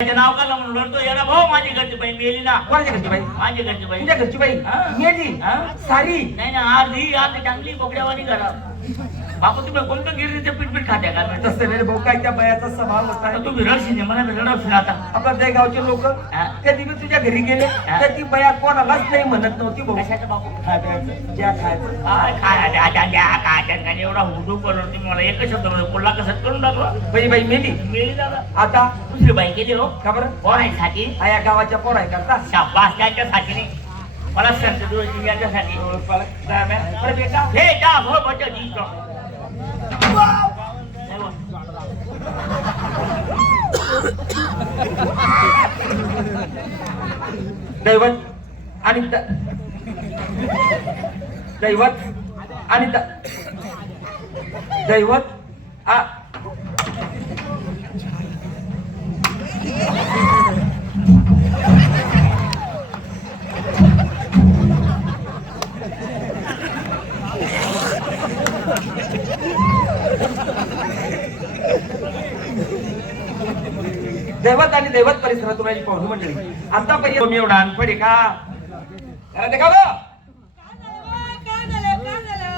नाव का म्हणून रडतो येडा भाऊ माझी घरची बाई मेली ना. कोणाच्या घरची बाई माझी घरची बाई तुझ्या घरची बाई हा. मेली? हा? सारी? नाही ना आज ही आज चांगली बोकड्यावानी करा बापू तुम्ही कोणतं गिरणीचं पीठ खात्या का? तसं नाही भाऊ काय त्या बायाचा स्वभाव होता? आता तुम्ही रडशील मला मी रडवशील आता. आपल्या त्या गावचे लोक. कधी बी तुझ्या घरी गेले. तर ती बाया कोणालाच नाही म्हणत नव्हती भाऊ. कशाचं बापू? काय ज्या खायचं. द्या एवढा हुडू करून तुम्ही मला एकच शब्द कसं करून टाकलं? बाई बाई मेली. मेली दादा. आता? दुसरी बाई गेली हो. पोरायसाठी आया गावाच्या पोराय करता शाबास त्याच्यासाठी नाही मला संत जोशी यांच्यासाठी बरं बेटा. हे जा भो बट जीतो दैवत आणि दैवत आणि दैवत आ दैवत आणि दैवत परिसरातून माझी पाहुणी मंडळी. आतापर्यंत मी एवढा अनपड आहे का ते?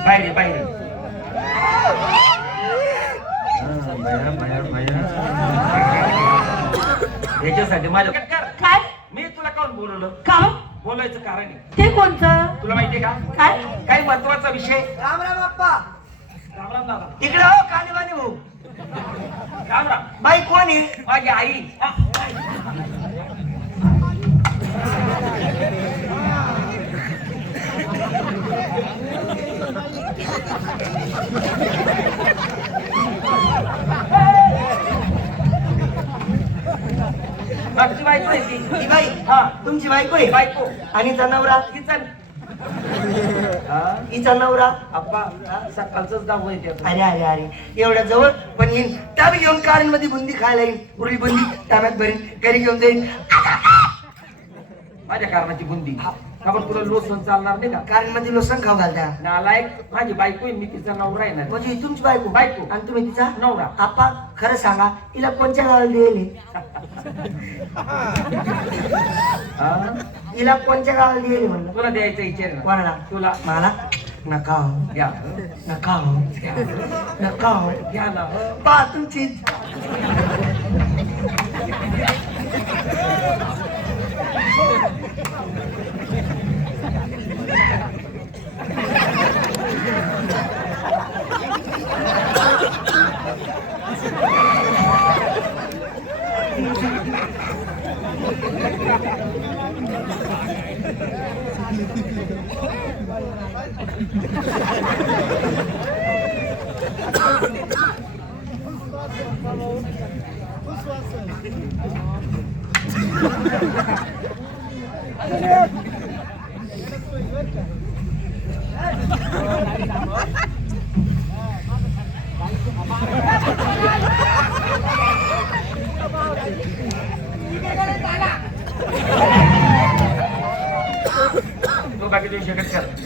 बाहेर बाहेर. याच्यासाठी माझ्या कर. काय? मी तुला काऊन बोलवलं? का बोलायचं कारण आहे. ते कोणतं तुला माहितीये का? काय? काही महत्त्वाचा विषय? राम राम दादा इकडे हो कानीवानी भाऊ. राम राम बाई कोण आहे? माझी आई. हा. मागची बायको आहे ती. बाई? तुमची बायको आहे? बायको. आणि जनावरा? तिचा हिचा नवरा. अप्पा सकाळच दाव येते अरे अरे अरे. एवढ्या जवळ? पण येईन. त्या घेऊन मध्ये बुंदी खायला येईन. उरली बुंदी ताब्यात भरीन घरी घेऊन जाईन. माझ्या कारणाची बुंदी. आपण तुला लोसन चालणार नाही का? कारण मध्ये लोसन खाऊ घालता. नालायक माझी बायको आहे, मी तिचा नवरा ना. म्हणजे ही तुमची बायको? बायको. आणि तुम्ही तिचा? नवरा. आप्पा खरं सांगा हिला कोणत्या गावाला दिले? हिला कोणत्या गावाला दिले म्हणलं? तुला द्यायचं विचार ना? कोणाला? तुला. मला? नका हो घ्या नका हो नका हो घ्या ना पा तुमची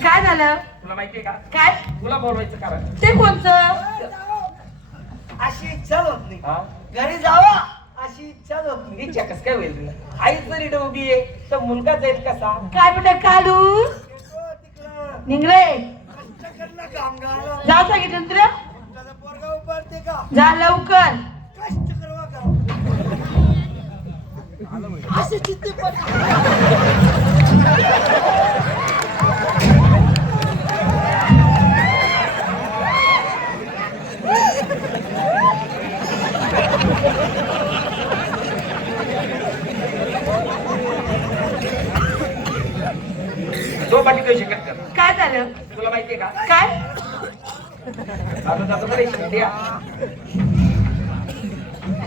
काय झालं? तुला माहितीये का? काय? तुला बोलवायचं कारण? ते कोणतं? अशी इच्छा होत नाही. हा? घरी जावा अशी इच्छा होत नाही. इच्छा कस काय होईल? तुला आई जरी डोबी आहे तर मुलगा जाईल कसा? काय बेटा काढू निघले कामगार जा सांगितलं तुला? पोरगा उभारते का? जा लवकर. कष्ट करवा का? असे चित्ते पण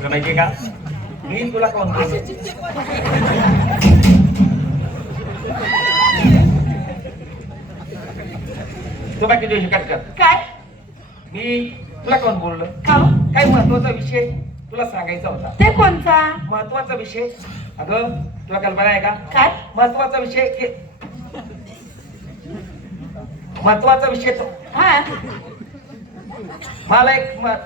माहितीये का मी तुला कोण तू देऊ शकत कर काय? मी तुला कोण बोललो का? काही महत्त्वाचा विषय तुला सांगायचा होता. ते कोणता महत्त्वाचा विषय अगं तुला कल्पना आहे का? काय? महत्त्वाचा विषय महत्त्वाचा विषय तो हा. Balik, Mat.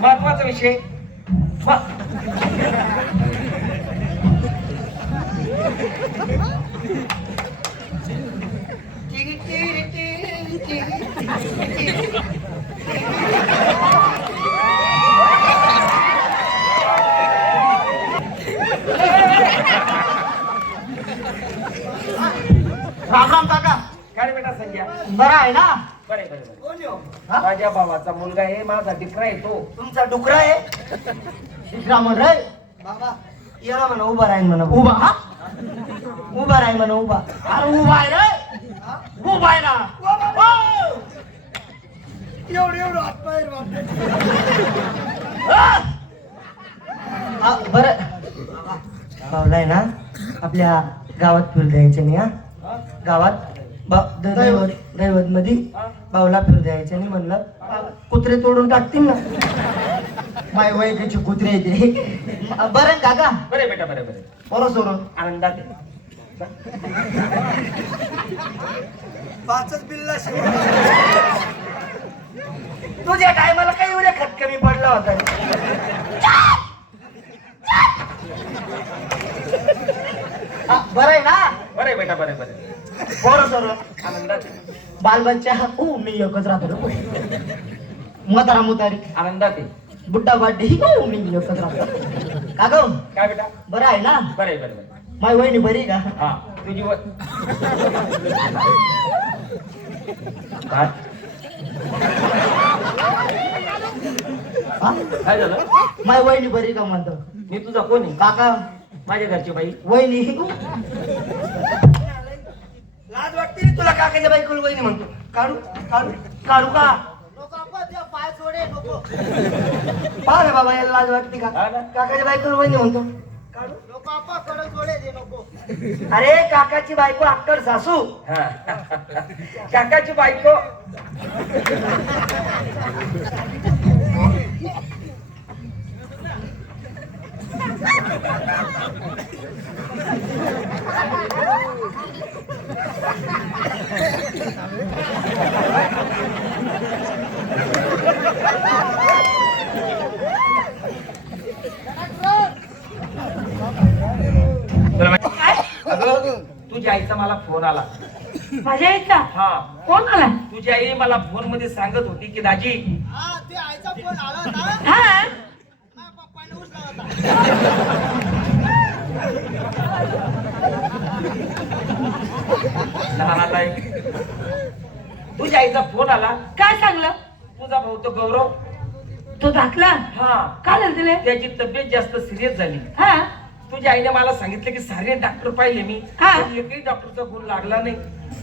महत्वाचा विषय राम राम काका. काय रे बेटा संध्या. बरं आहे ना? बरे बरे बरे कोण आहे हो? माझ्या भावाचा मुलगा आहे माझा डिकरा आहे तो. तुमचा डुकरा आहे? शिकरा म्हण रे. बाबा याला म्हणा उभा राहीन म्हणा. उभा हा? उभा राहीन म्हणा उभा. अरे उभा आहे रे. उभा आहे ना? हो. एवढं एवढं हात बाहेर हा, बरं. भावला आहे ना आपल्या गावात फिरू द्यायचं नाही हा? गावात दैवत. दैवत मध्ये भाऊला फिरू द्यायचं. नाही म्हणलं कुत्रे तोडून टाकतील ना. माय वैकीची कुत्रे येते बरं आहे काका. बरे बेटा बरे बरे बरं सोडून. आनंदात आहे. पाचच बिल्ला तुझ्या टायमाला काही एवढ्या खत कमी पडला होता. हा, बरं आहे ना? बरे बेटा बरे बरे बरं सोडून आनंदात आहे बालबच्चा हो मी एकच राहतो रे. म्हातारा मुतारी आनंदात आहे बुड्डा बाड्डी हो मी एकच राहतो. काका काय बेटा? बरं आहे ना? बरे बरे बरे माय वहिनी बरी आहे का? हा तुझी व काय? काय झालं? माय वहिनी बरी आहे का म्हणतो? मी तुझा कोण आहे? काका. माझ्या घरची बाई. वहिनी लाज वाटते रे तुला काकाच्या बायकोला वहिनी म्हणतो. काढू काढू काढू का? पहा ना बाबा याला लाज वाटते का. काकाच्या बायकोला वहिनी म्हणतो. काढू. अरे काकाची बायको अक्कड सासू. हा. काकाची बायको. तुझ्या आईचा मला फोन आला. माझ्या आईचा? हा. कोण आला? तुझी आई मला फोनमध्ये सांगत होती की दाजी हा आहे तुझ्या आईचा फोन आला. काय सांगलं? तुझा भाऊ तो गौरव. तो दाखला? हा. काय झालं तिला त्याची तब्येत जास्त सिरियस झाली. हा. तुझ्या आईने मला सांगितलं की सारे डॉक्टर पाहिले मी. हा. पण एकही डॉक्टरचा गुण लागला नाही.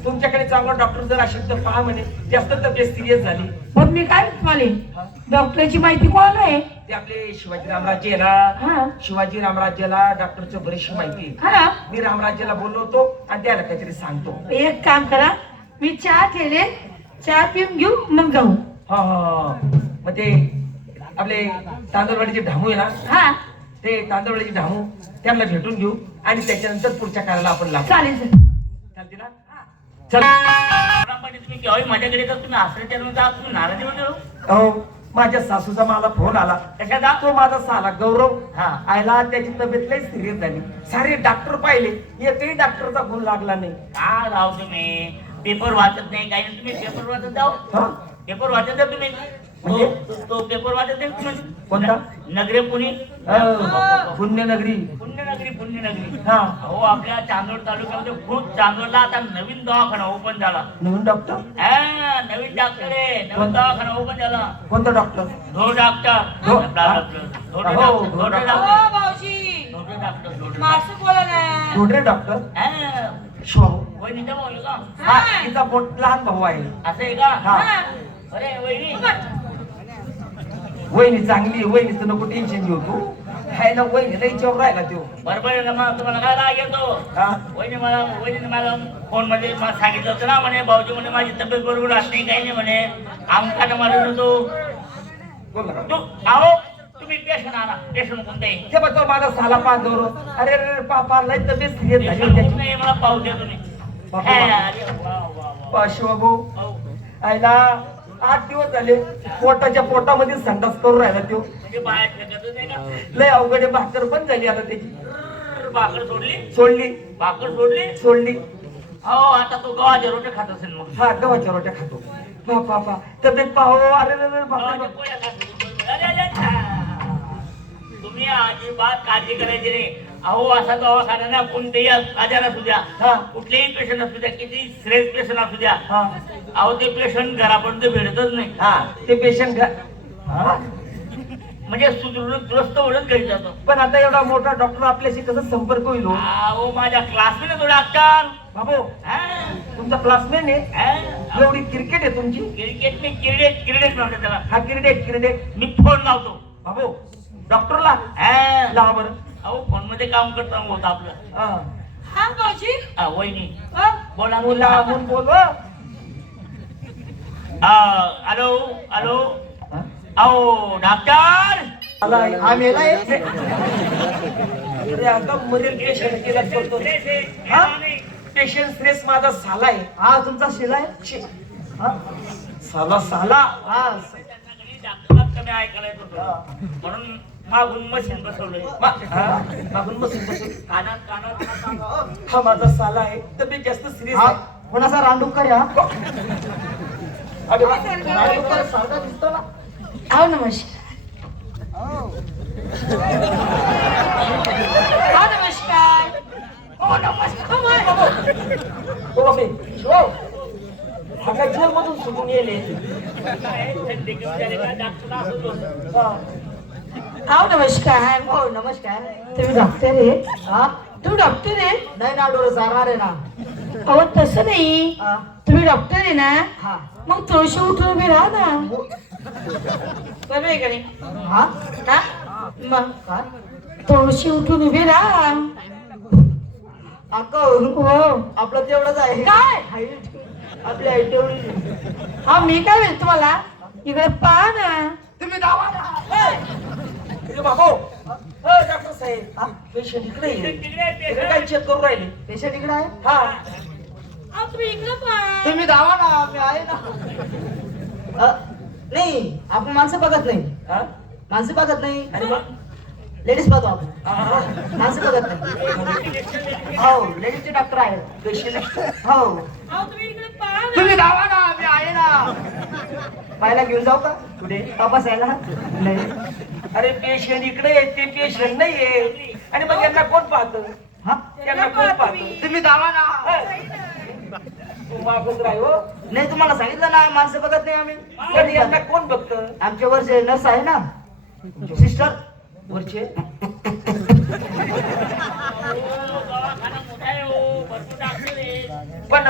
तुमच्याकडे चांगला डॉक्टर जर असेल तर पहा म्हणे. जास्त तब्येत सिरियस झाली. मग मी काय तुम्हाला हा. डॉक्टरची माहिती कोणाला आहे? ते आपले शिवाजी आहे हा. ना शिवाजी रामराज्याला डॉक्टरचं बरीचशी माहिती आहे. हा. मी रामराज्याला बोललो होतो आणि त्याला काहीतरी सांगतो. एक काम करा मी चहा ठेले चहा पिऊन घेऊ मग जाऊ. हा हा हा. मग ते आपले तांदळवाडीचे ढामू आहे ना? हा. ते तांदळवाडीचे ढामू त्यांना भेटून घेऊ आणि त्याच्यानंतर पुढच्या कार्याला आपण लागू चालेल सर. चालते ना? चल. तुम्ही केव्हाही माझ्याकडे तर तुम्ही आश्रय तुम्ही नाराजी अहो माझ्या सासूचा मला फोन आला. कशाचा तो माझा साला गौरव. हा. आयला त्याची तब्येत लई सिरियस झाली. सारे डॉक्टर पाहिले. एकही डॉक्टरचा गुण लागला नाही. का राव तुम्ही? पेपर वाचत नाही काही नाही तुम्ही पेपर वाचत हा? पेपर वाचत जा तुम्ही. म्हणजे? तो- तो पेपर वाचत आहे तुम्ही? कोणता? नगरे पुणे. पुण्यनगरी. पुण्यनगरी पुण्यनगरी. हा. हो आपल्या चांदोड तालुक्यामध्ये खूप चांदोडला आता नवीन दवाखाना ओपन झाला. नवीन डॉक्टर हा नवीन डॉक्टर आहे. नवीन दवाखाना ओपन झाला. कोणता डॉक्टर धो डॉक्टर धो- धोटे हो, डॉक्टर, धोटे डॉक्टर. डॉक्टर मावशी. धोटे डॉक्टर धोटे मासू बोला ना. ढोडरे डॉक्टर हा, शिवाभाऊ वहिनीचा भाऊ आहे का? हा. तिचा मोठ लहान भाऊ आहे. असं आहे का? हा. अरे वहिनी. वहिनी चांगली आहे, वहिनीचं नको टेन्शन घेऊ तू. आहे ना वहिनी लई चौक राहिला तो बरोबर आहे ना मग तुम्हाला काय राग येतो हा वहिनी मला वहिनीने मला फोनमध्ये मला सांगितलं होतं ना म्हणे भाऊजी म्हणे माझी तब्येत बरोबर असते काही नाही म्हणे आमकाने मला होतो बोल ना तू आहो तुम्ही पेशंट आणा पेशंट कोणते ते बघ तो माझा साला पाच अरे पापा लई तब्येत सिरियस झाली त्याची नाही मला पाहू द्या तुम्ही बापा, हे, बापा. अरे वा वा वा पा शिवाभाऊ हो. आयला आठ दिवस झाले पोटाच्या पोटामध्ये संडास करून राहिला तो बाहेर फेकतच नाही का? लय अवघडे भाकर पण झाली आता त्याची. भाकर सोडली? सोडली. भाकर सोडली? सोडली. हो आता तो गव्हाच्या रोटे खात असेल मग. हा गव्हाच्या रोट्या खातो. पा पा पा. तब्येत पाहो. अरे अरे, अरे, बापरे, गव्हाच्या बापरे. पोळ्या खात अरे, अरे, अरे. तुम्ही अजिबात काळजी करायची नाही. अहो असा दवाखाना ना कोणतेही आजार असू द्या हा. कुठलेही पेशंट असू द्या किती श्रेष्ठ पेशंट असू द्या. हा. अहो ते पेशंट घरापर्यंत भेटतच नाही. हा ते पेशंट हा. म्हणजे सुदृढ दुरुस्त होणच घरी जातो पण आता एवढा मोठा डॉक्टर आपल्याशी कसा संपर्क होईल हो? अहो माझ्या क्लासमेट आहे तो डॉक्टर बाबू हा? तुमचा क्लासमेट आहे हा? एवढी क्रिकेट आहे तुमची क्रिकेट मी क्रिकेट क्रिकेट म्हणतो त्याला हा क्रिकेट क्रिकेट मी फोन लावतो बाबू डॉक्टरला हा. लावा बरं अहो फोनमध्ये काम करता होतं आपलं हा. हा भाऊजी हा, वहिनी अ, बोला मुला म्हणून बोल. हा, हॅलो हॅलो हा? अहो डॉक्टर! पेशंट हा? स्ट्रेस माझा साला आहे. हा तुमचा शिला आहे? शी. हा? साला साला हा डॉक्टरला कमी ऐकायला येत होतं म्हणून मागून मशीन बसवलंय? मागून बसून बसून कानात कानात. हा माझा साला आहे. तब्येत जास्त सिरियस हा आहे. कोणाचा रांडुकर या अरे सारखा दिसतो ना. अहो नमस्कार। अहो नमस्कार। ओ, नमस्कार. ओ. हा जेलमधून सुटून येले काय थंडी कमी झाली का डॉक्टरला असंच होतं. हा. अहो नमस्कार। हो नमस्कार. तुम्ही डॉक्टर आहे? हा? तुम्ही डॉक्टर आहे? नाही ना डोळे जाणार आहे ना. अहो तसं नाही. हा. तुम्ही डॉक्टर आहे ना? हा. मग तुळशी उठून उभी राहा ना. बरोबर आहे का नाही? हा? मग? काय तुळशी उठून उभी राहा. अक्का हो. आपलं तेवढंच आहे. काय? हाईट आपली हाईट तेवढी. हा मी काय म्हणतो तुम्हाला? इकडे पहा ना. तुम्ही दावा बाबो. डॉक्टर साहेब. पेशंट इकडे ये. इकडे काय चेक करून राहिले? पेशंट इकडे आहे? हा. तुम्ही इकडे पहा. तुम्ही दावा ना मी आहे ना. नाही आपण माणसं बघत नाही. हा? माणसं बघत नाही. अरे लेडीज पाहतो आपण. हा, हा. माणसं बघत नाही. हो लेडीजचे डॉक्टर आहे. पेशंट हो तुम्ही इकडे पहा ना. मी आहे ना. पाहायला घेऊन जाऊ का? कुठे? तपासायला नाही. अरे पेशंट इकडे ते पेशंट नाहीये आणि मग यांना कोण पाहत? हा? यांना कोण पाहत तुम्ही दावा ना. हो. नाही तुम्हाला सांगितलं ना माणसं बघत नाही आम्ही. यांना कोण बघत? आमच्या वरचे नर्स आहे ना. सिस्टर वरचे. हो पण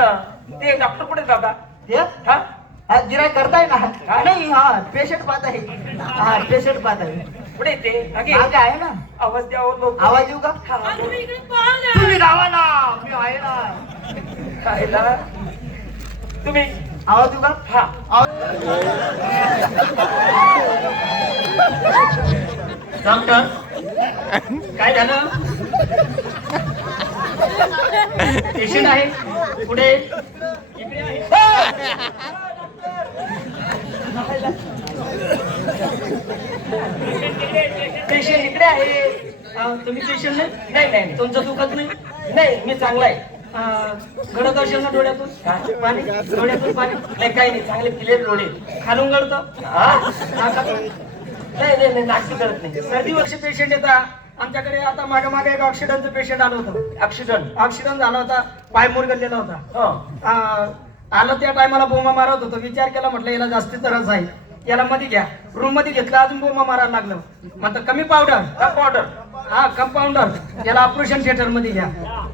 ते डॉक्टर कुठे दादा? ते? हा? हा, गिऱ्हाईक करताय ना. हा, नाही हा पेशंट पाहत आहे. हा पेशंट पाहत आहे. कुठे ते? मागे आहे ना. आवाज द्यावं लोक. आवाज देऊ का? तुम्ही ना. मी आहे ना. खायला तुम्ही आवाज देऊ का? हा. डॉक्टर काय झालं? पेशंट आहे. पुढे. इकडे आहे. पेशंट इकडे आहे. तुम्ही पेशंट नाही नाही नाही नाही. तुमचं दुखत नाही. नाही मी चांगला आहे. गळत असेल ना डोळ्यातून? पाणी डोळ्यातून पाणी. नाही काही नाही चांगले क्लिअर डोळे. खालून गळतं. नाही नाही नाही करत नाही. सर्दी वर्ष पेशंट येतात आमच्याकडे आता मागे मागे एक ऑक्सिडंटचं पेशंट आलं होतं. ऍक्सिडेंट ऑक्सिडंट झाला होता. पाय मुरगळलेला होता. हा. आलं त्या टायमाला बोमा मारत होतो. विचार केला म्हटलं याला जास्ती त्रास आहे. याला मध्ये घ्या. रूममध्ये घेतलं अजून बोमा मारायला लागलं. म्हणतं कमी पावडर कंपाऊंडर हा कंपाऊंडर याला ऑपरेशन थिएटरमध्ये घ्या.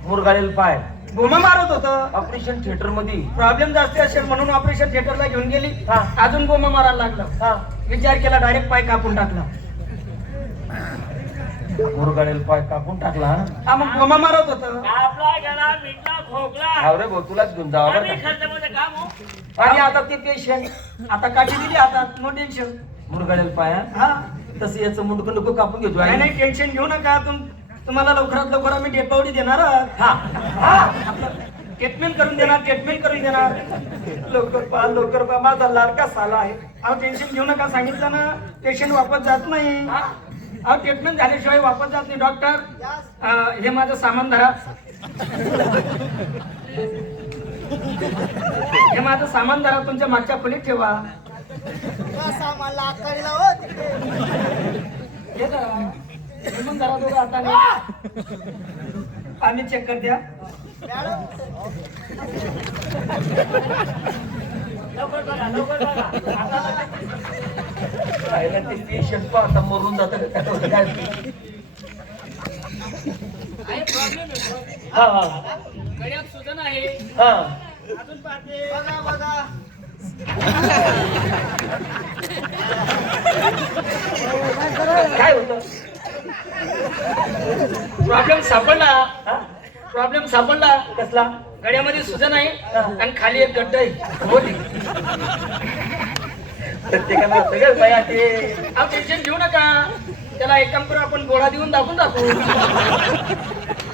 मुरगाळेल पाय. बोमा मारत होतं. ऑपरेशन थिएटरमध्ये प्रॉब्लेम जास्त असेल म्हणून ऑपरेशन थिएटरला घेऊन गेली. हा. अजून बोमा मारायला लागलं. हा. विचार केला डायरेक्ट पाय कापून टाकला. मुरगाळेल पाय कापून टाकला हा? हा मग बोमा मारत होतं. आपला गेला मिठला खोकला. हाव रे भाऊ तुलाच घेऊन जावं बरं आम्ही का? खर्चामध्ये काम हो. आणि आता ते पेशंट आता काठी दिली आता नो टेन्शन मुरगाळेल पाय हा? हा. तसं याचं मुंडकं नको कापून घेतो. नाही टेन्शन घेऊ नका तुम तुम्हाला लवकरात लवकर आम्ही डेड बॉडी देणार आहोत. हा. हा? ट्रीटमेंट करून देणार ट्रीटमेंट करून देणार. लवकर पहा लवकर पहा. माझा लाडका साला आहे. अहो टेन्शन घेऊ नका सांगितलं ना. पेशंट वापस जात नाही. अहो ट्रीटमेंट झाल्याशिवाय वापस जात नाही डॉक्टर हे माझं सामान धरा. हे माझं सामान धरा तुमच्या मागच्या खोलीत ठेवा. हे पण धरा दोघं हाताने आम्ही चेक कर द्या लवकर बघा लवकर बघा. राहिला ते पेशंट पहा आता मरून जात. काय आहे प्रॉब्लेम आहे problem. हा हा. गड्यात सुजन आहे. हा. अजून पाहते. काय होतं? प्रॉब्लेम सापडला? प्रॉब्लेम सापडला. कसला? गड्यामध्ये सुजन आहे आणि खाली एक गड्ड आहे. होती प्रत्येकाला बाया ते. अहो टेन्शन घेऊ नका. त्याला एक काम करू आपण गोळा देऊन दाखवून दाखवू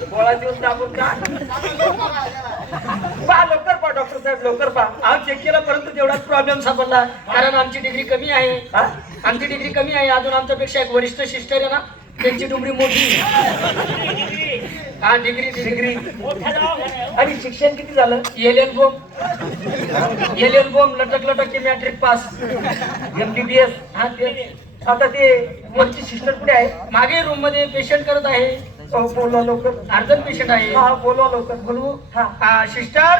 गोळा देऊन दाबून का पहा लवकर पहा डॉक्टर साहेब लवकर पहा. अहो चेक केला परंतु तेवढाच प्रॉब्लेम सापडला. कारण आमची डिग्री कमी आहे? आमची डिग्री कमी आहे. अजून आमच्यापेक्षा एक वरिष्ठ सिस्टर आहे ना त्यांची डुगरी मोठी. हा डिग्री डिग्री. आणि शिक्षण किती झालं? एल एल बोम एल एल बोम लटक लटक के मॅट्रिक पास एमबीबीएस हा ते आता ते वरची सिस्टर कुठे आहे? मागे रूममध्ये पेशंट करत आहे. अहो, बोलवा लवकर. अर्जंट पेशंट आहे. हा बोलवा लवकर. बोलवू हा. हा सिस्टर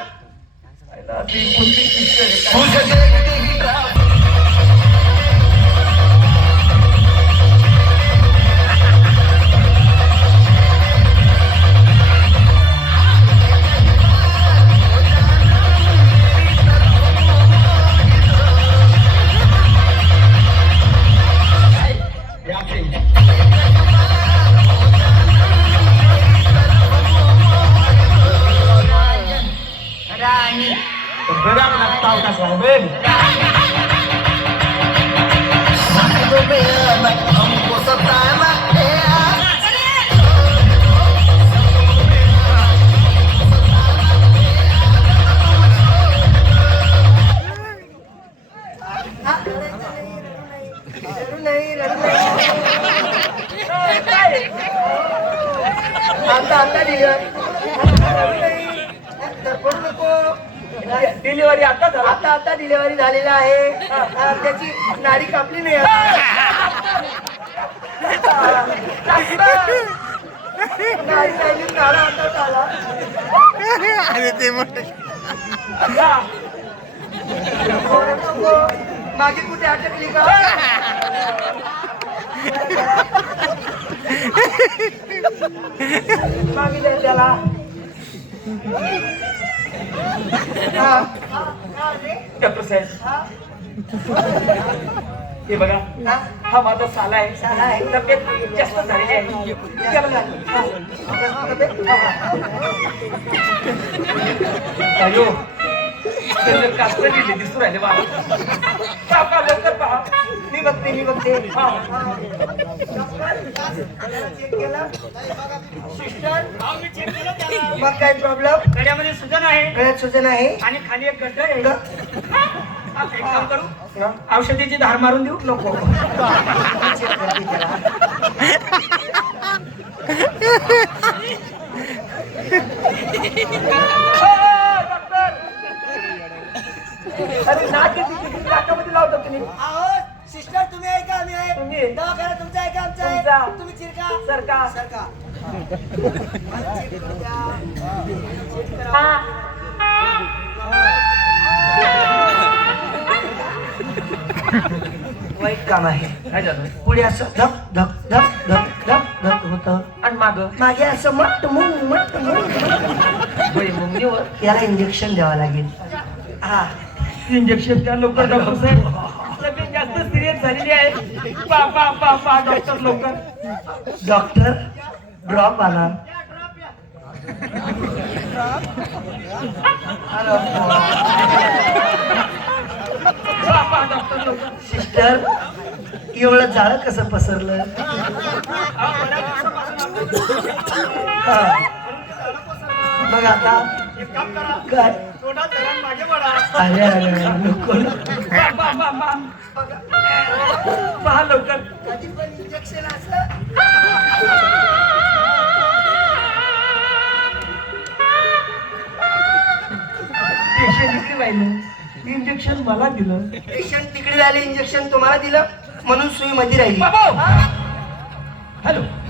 कोणती सिस्टर आहे? काय? रडू डिलिव्हरी आता झाला. आता आता डिलिव्हरी झालेला आहे. हा, त्याची नाडी कापली नाही नाडी नको. मागे कुठे अटकली का? मागे द्या त्याला. हा. डॉक्टर साहेब हे बघा हा माझा साला आहे. साला आहे. तब्येत जास्त झालेली आहे. त्याला कास्त दिसू राहिले बाबा. लवकर पहा. मी बघते मी बघते. हा. मग काय प्रॉब्लेम गड्यामध्ये सुजन आहे. गळ्यात सुजन आहे. आणि खाली एक गड्ड आहे. एक काम करू? औषधीची धार मारून देऊ? नको. अरे नाक किती किती नाकामध्ये लावता तुम्ही? सिस्टर तुम्ही आहे का आम्ही आहे. तुम्ही? आहे. दवाखाना तुमचा आहे का आमचा तुमचा. आहे तुम्ही चिरका? सरका. सरका. वाईट काम आहे. काय झालं? पुढे असं धक धक धक धक धक धक होत. आणि माग? मागे असं मट्ट मुंग मट्ट मुंग मुंगीवर याला इंजेक्शन द्यावं लागेल. हा. इंजेक्शन द्या लवकर डॉक्टर साहेब जास्त सिरियस झालेली आहे. पा पा पा पा डॉक्टर लवकर. डॉक्टर ड्रॉप लवकर. सिस्टर एवढं जाळ कसं पसरलं. मग आता काय? अरे अरे नको. पहा लवकर. कधी पण इंजेक्शन असलं मला दिलं. पेशंट तिकडे आले इंजेक्शन तुम्हाला दिलं. म्हणून सुई मध्ये राहिली हॅलो